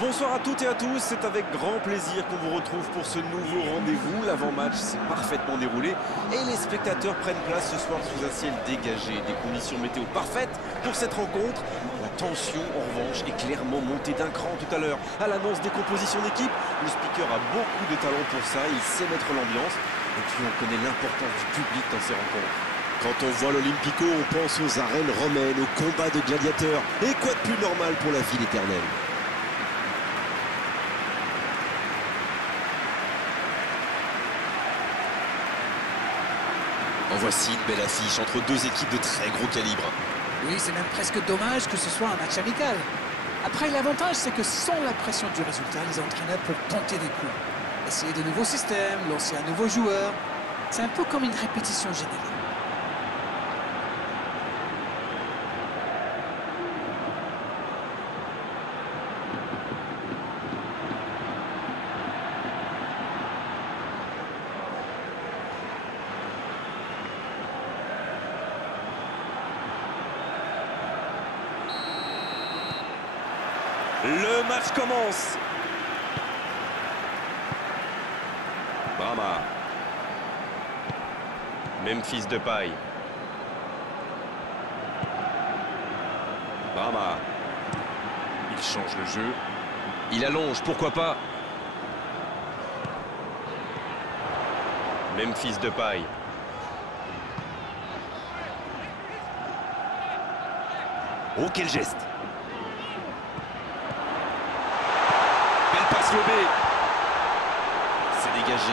Bonsoir à toutes et à tous, c'est avec grand plaisir qu'on vous retrouve pour ce nouveau rendez-vous. L'avant-match s'est parfaitement déroulé et les spectateurs prennent place ce soir sous un ciel dégagé. Des conditions météo parfaites pour cette rencontre. La tension, en revanche, est clairement montée d'un cran tout à l'heure. À l'annonce des compositions d'équipe, le speaker a beaucoup de talent pour ça, il sait mettre l'ambiance. Et puis on connaît l'importance du public dans ces rencontres. Quand on voit l'Olympico, on pense aux arènes romaines, aux combats de gladiateurs. Et quoi de plus normal pour la ville éternelle? En voici une belle affiche entre deux équipes de très gros calibre. Oui, c'est même presque dommage que ce soit un match amical. Après, l'avantage, c'est que sans la pression du résultat, les entraîneurs peuvent tenter des coups. Essayer de nouveaux systèmes, lancer un nouveau joueur. C'est un peu comme une répétition générale. Le match commence. Brahma. Memphis Depay. Brahma. Il change le jeu. Il allonge, pourquoi pas. Memphis Depay. Oh, quel geste! Passe lobée. C'est dégagé.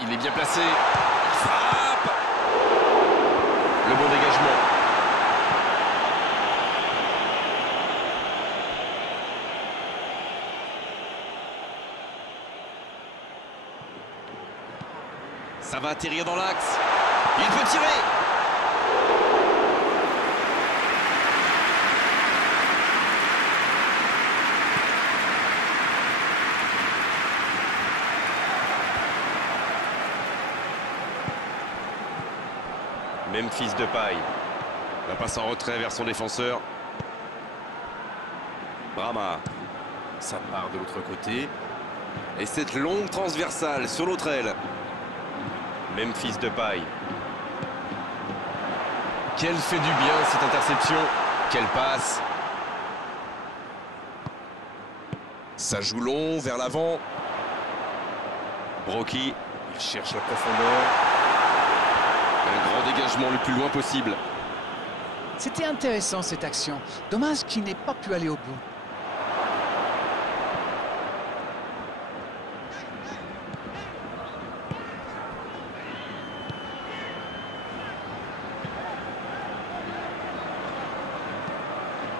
Il est bien placé. Il frappe. Le bon dégagement. Ça va atterrir dans l'axe. Il peut tirer. Memphis Depay. La passe en retrait vers son défenseur. Brahma. Ça part de l'autre côté. Et cette longue transversale sur l'autre aile. Memphis Depay. Quelle fait du bien cette interception. Quelle passe. Ça joue long vers l'avant. Brocky. Il cherche la profondeur. Un grand dégagement le plus loin possible. C'était intéressant cette action. Dommage qu'il n'ait pas pu aller au bout.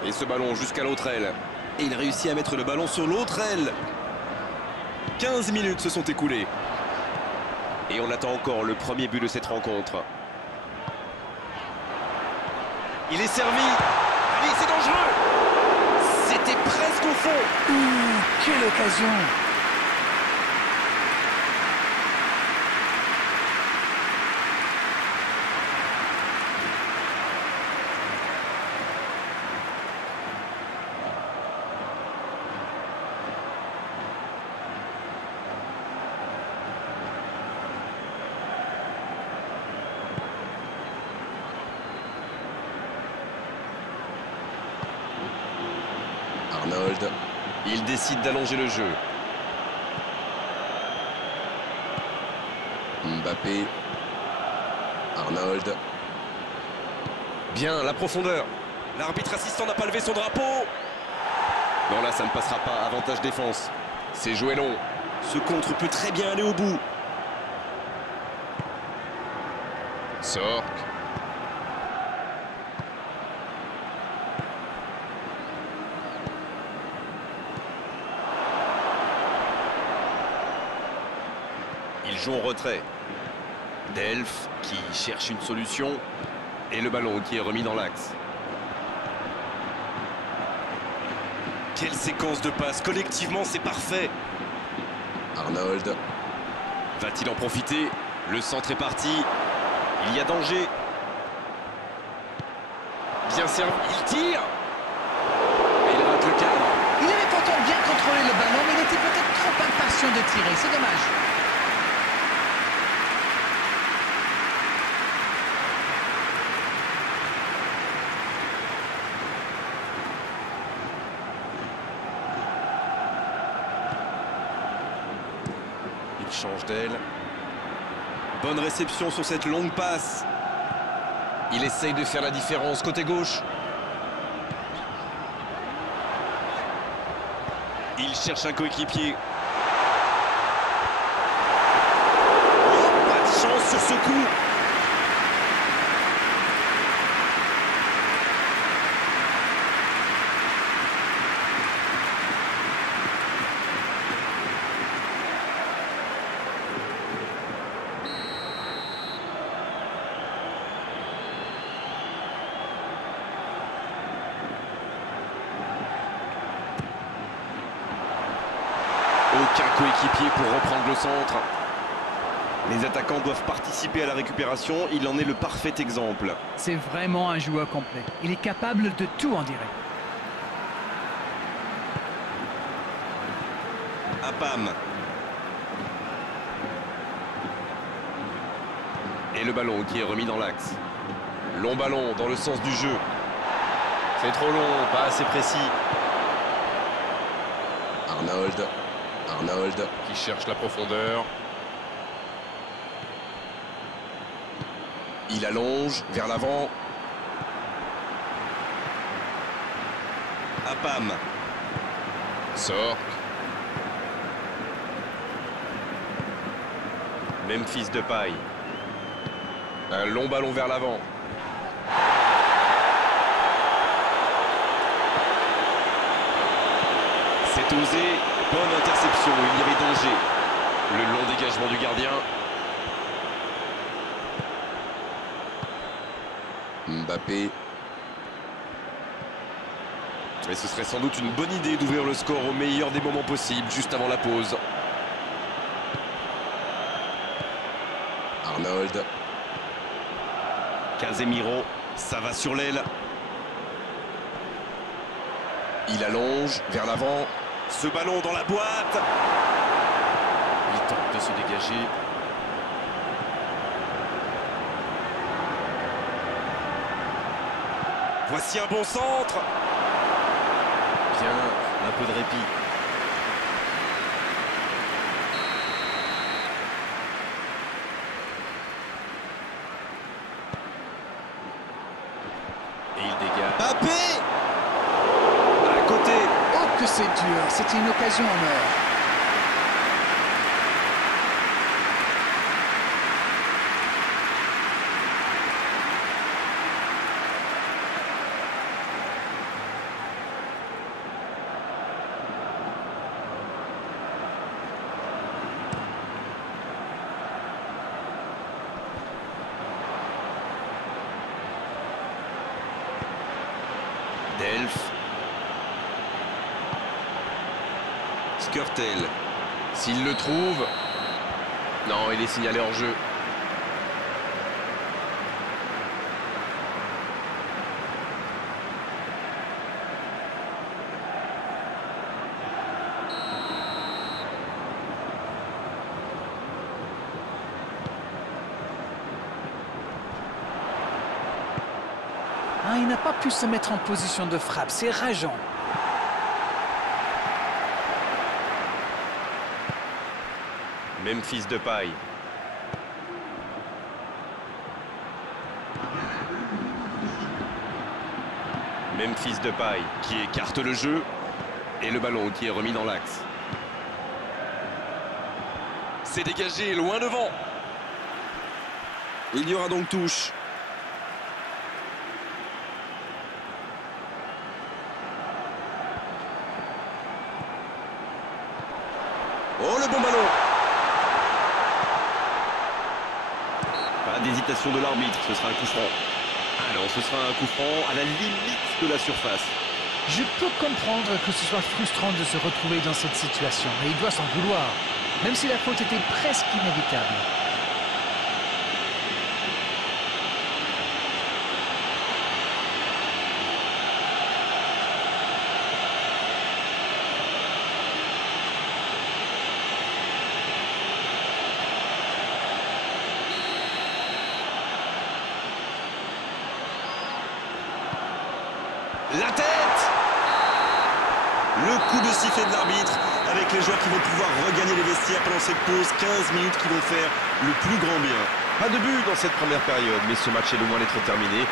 Et ce ballon jusqu'à l'autre aile. Et il réussit à mettre le ballon sur l'autre aile. 15 minutes se sont écoulées. Et on attend encore le premier but de cette rencontre. Il est servi. Allez, c'est dangereux. C'était presque au fond. Ouh, quelle occasion! Arnold. Il décide d'allonger le jeu. Mbappé. Arnold. Bien, la profondeur. L'arbitre assistant n'a pas levé son drapeau. Non, là, ça ne passera pas. Avantage défense. C'est joué long. Ce contre peut très bien aller au bout. Sork. Il joue en retrait. Delph qui cherche une solution. Et le ballon qui est remis dans l'axe. Quelle séquence de passes. Collectivement, c'est parfait. Arnold. Va-t-il en profiter? Le centre est parti. Il y a danger. Bien servi, il tire. Et il rate le cadre. Il avait pourtant bien contrôlé le ballon, mais il était peut-être trop impatient de tirer. C'est dommage. Il change d'aile. Bonne réception sur cette longue passe. Il essaye de faire la différence côté gauche. Il cherche un coéquipier. Oh, pas de chance sur ce coup. Aucun coéquipier pour reprendre le centre. Les attaquants doivent participer à la récupération. Il en est le parfait exemple. C'est vraiment un joueur complet. Il est capable de tout, on dirait. Apam. Et le ballon qui est remis dans l'axe. Long ballon dans le sens du jeu. C'est trop long, pas assez précis. Arnold Qui cherche la profondeur. Il allonge vers l'avant. Apam. Sort. Memphis Depay. Un long ballon vers l'avant. C'est osé. Bonne interception. Il y avait danger. Le long dégagement du gardien. Mbappé. Mais ce serait sans doute une bonne idée d'ouvrir le score au meilleur des moments possibles, juste avant la pause. Arnold. Casemiro. Ça va sur l'aile. Il allonge vers l'avant. Ce ballon dans la boîte. Il tente de se dégager. Voici un bon centre. Bien, un peu de répit. Et il dégage. Mbappé. À côté. Oh, que c'est dur. C'était une occasion en or. Delph. Skrtel. S'il le trouve... Non, il est signalé hors jeu. Ah, il n'a pas pu se mettre en position de frappe. C'est rageant. Memphis Depay. Memphis Depay qui écarte le jeu. Et le ballon qui est remis dans l'axe. C'est dégagé, loin devant. Il y aura donc touche. Oh, le bon ballon. Pas d'hésitation de l'arbitre, ce sera un coup franc. Ah non, ce sera un coup franc à la limite de la surface. Je peux comprendre que ce soit frustrant de se retrouver dans cette situation, mais il doit s'en vouloir. même si la faute était presque inévitable. La tête! Le coup de sifflet de l'arbitre avec les joueurs qui vont pouvoir regagner les vestiaires pendant cette pause. 15 minutes qui vont faire le plus grand bien. Pas de but dans cette première période, mais ce match est loin d'être terminé.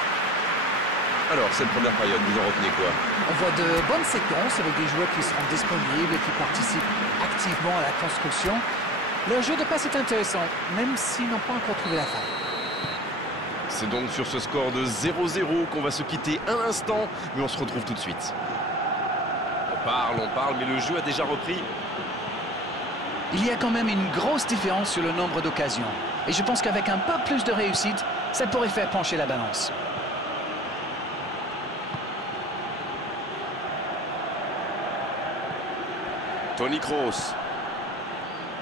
Alors, cette première période, vous en retenez quoi? On voit de bonnes séquences avec des joueurs qui seront disponibles et qui participent activement à la construction. Leur jeu de passe est intéressant, même s'ils n'ont pas encore trouvé la faille. C'est donc sur ce score de 0-0 qu'on va se quitter un instant, mais on se retrouve tout de suite. On parle, mais le jeu a déjà repris. Il y a quand même une grosse différence sur le nombre d'occasions. Et je pense qu'avec un peu plus de réussite, ça pourrait faire pencher la balance. Toni Kroos.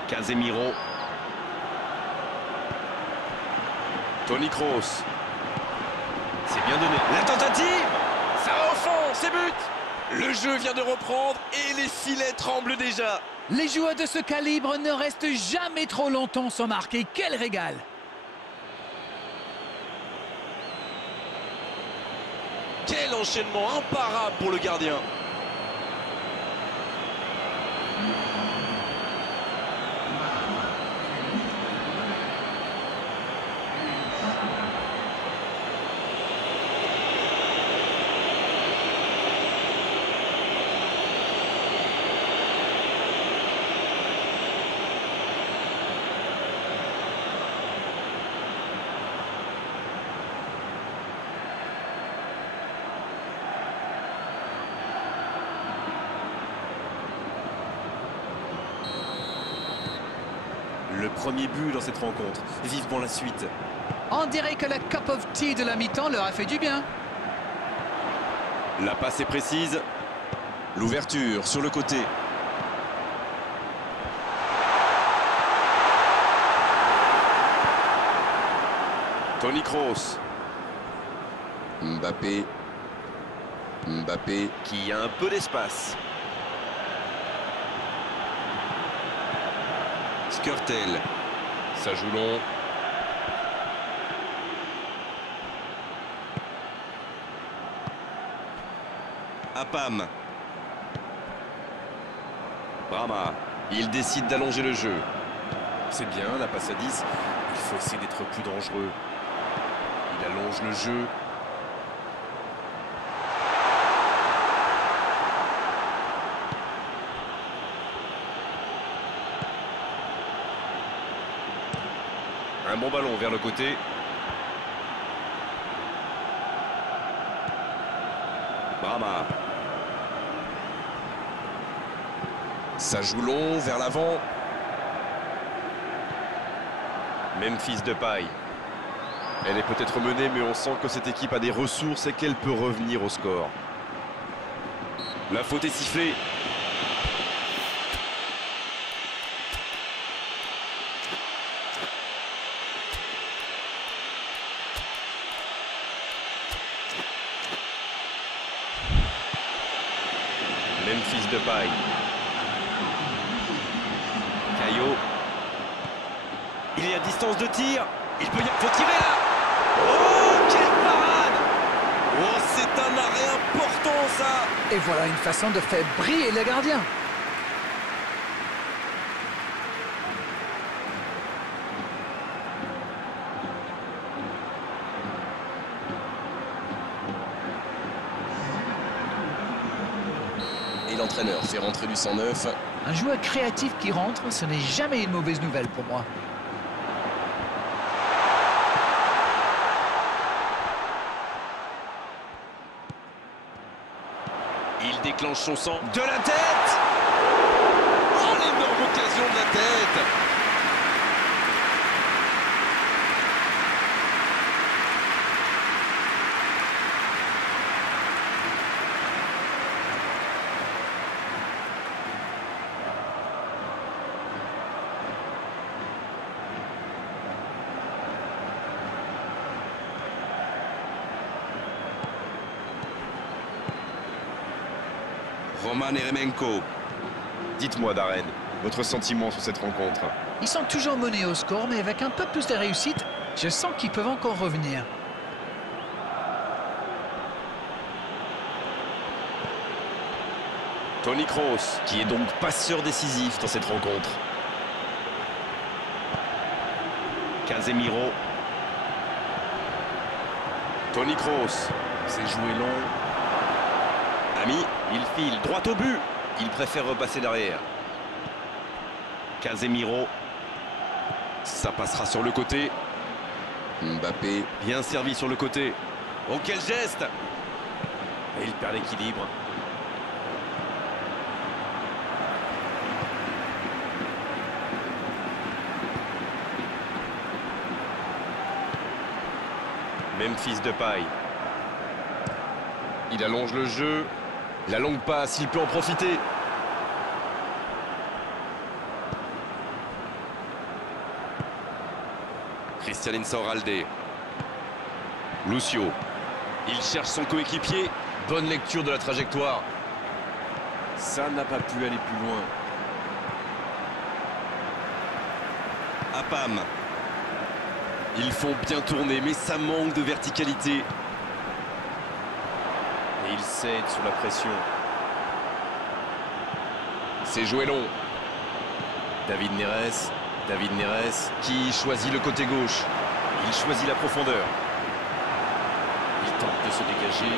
Casemiro. Toni Kroos. C'est bien donné. La tentative! Ça va au fond, c'est but! Le jeu vient de reprendre et les filets tremblent déjà. Les joueurs de ce calibre ne restent jamais trop longtemps sans marquer. Quel régal! Quel enchaînement imparable pour le gardien. Le premier but dans cette rencontre. Vivement la suite. On dirait que la cup of tea de la mi-temps leur a fait du bien. La passe est précise. L'ouverture sur le côté. Toni Kroos. Mbappé. Mbappé qui a un peu d'espace. Skrtel. Ça joue long. Apam. Brahma. Il décide d'allonger le jeu. C'est bien, la passe à 10. Il faut essayer d'être plus dangereux. Il allonge le jeu. Un bon ballon vers le côté. Brahma. Ça joue long vers l'avant. Memphis Depay. Elle est peut-être menée, mais on sent que cette équipe a des ressources et qu'elle peut revenir au score. La faute est sifflée. Memphis Depay. Caillot. Il est à distance de tir. Il peut faut tirer là. Oh, quelle parade! Oh, c'est un arrêt important ça. Et voilà une façon de faire briller le gardien. Et l'entraîneur fait rentrer du 109. Un joueur créatif qui rentre, ce n'est jamais une mauvaise nouvelle pour moi. Il déclenche son sang de la tête. Oh, l'énorme occasion de la tête. Roman Eremenko. Dites-moi, Darren, votre sentiment sur cette rencontre? Ils sont toujours menés au score, mais avec un peu plus de réussite, je sens qu'ils peuvent encore revenir. Toni Kroos, qui est donc passeur décisif dans cette rencontre. Casemiro. Toni Kroos. C'est joué long. Ami, il file droit au but. Il préfère repasser derrière. Casemiro. Ça passera sur le côté. Mbappé, bien servi sur le côté. Oh, quel geste! Et il perd l'équilibre. Memphis Depay. Il allonge le jeu. La longue passe, il peut en profiter. Christian Insaurralde. Lucio. Il cherche son coéquipier. Bonne lecture de la trajectoire. Ça n'a pas pu aller plus loin. Apam. Ils font bien tourner, mais ça manque de verticalité. Et il cède sous la pression. C'est joué long. David Neres. David Neres. Qui choisit le côté gauche. Il choisit la profondeur. Il tente de se dégager.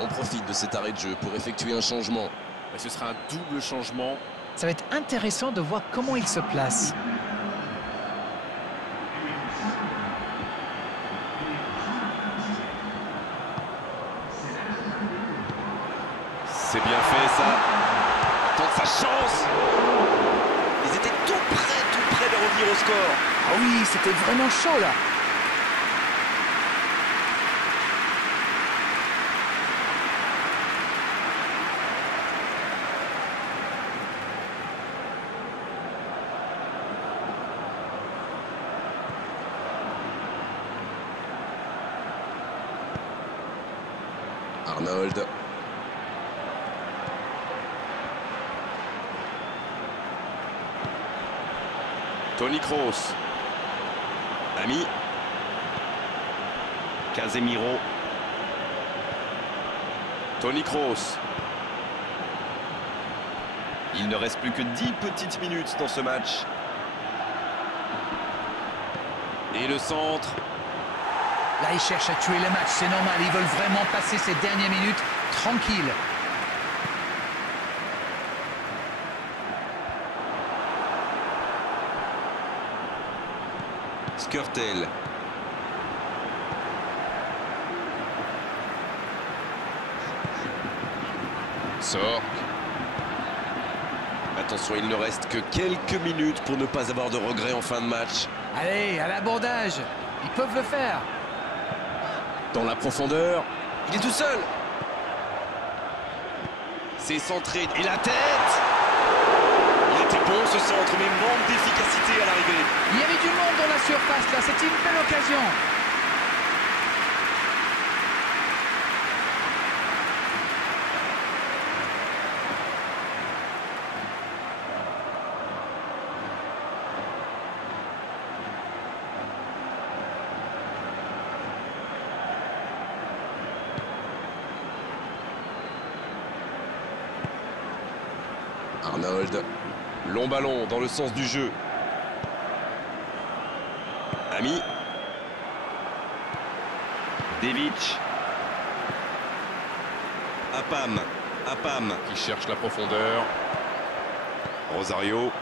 On profite de cet arrêt de jeu pour effectuer un changement. Et ce sera un double changement. Ça va être intéressant de voir comment il se place. C'est bien fait ça. Il tente sa chance. Ils étaient tout près de revenir au score. Ah oui, c'était vraiment chaud là. Arnold. Toni Kroos. Ami. Casemiro. Toni Kroos. Il ne reste plus que 10 petites minutes dans ce match. Et le centre. Là, ils cherchent à tuer le match, c'est normal. Ils veulent vraiment passer ces dernières minutes tranquilles. Skrtel. Sort. Attention, il ne reste que quelques minutes pour ne pas avoir de regrets en fin de match. Allez, à l'abordage. Ils peuvent le faire. Dans la profondeur, il est tout seul. C'est centré et la tête. Il était bon ce centre, mais manque d'efficacité à l'arrivée. Il y avait du monde dans la surface là, c'était une belle occasion. Arnold. Long ballon dans le sens du jeu. Ami. Devic. Apam. Apam. Qui cherche la profondeur. Rosario.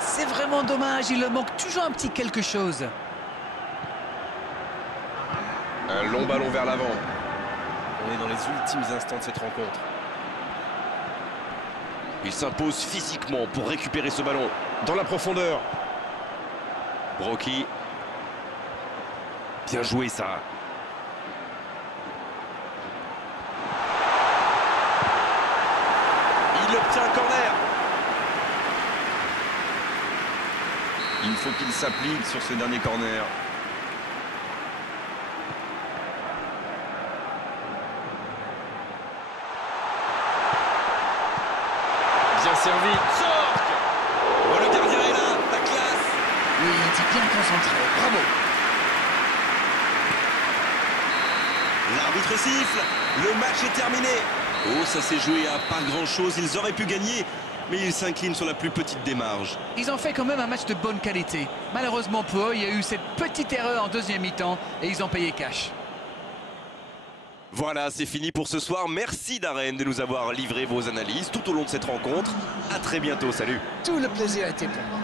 C'est vraiment dommage, il leur manque toujours un petit quelque chose. Un long ballon vers l'avant. On est dans les ultimes instants de cette rencontre. Il s'impose physiquement pour récupérer ce ballon dans la profondeur. Brocchi. Bien joué ça. Il obtient un corner. Il faut qu'il s'applique sur ce dernier corner. Bien servi. Sork. Oh, le gardien est là, la classe. Oui, il était bien concentré. Bravo. L'arbitre siffle, le match est terminé. Oh, ça s'est joué à pas grand-chose, ils auraient pu gagner, mais ils s'inclinent sur la plus petite des marges. Ils ont fait quand même un match de bonne qualité. Malheureusement pour eux, il y a eu cette petite erreur en deuxième mi-temps et ils ont payé cash. Voilà, c'est fini pour ce soir. Merci Darren de nous avoir livré vos analyses tout au long de cette rencontre. À très bientôt, salut. Tout le plaisir a été pour moi.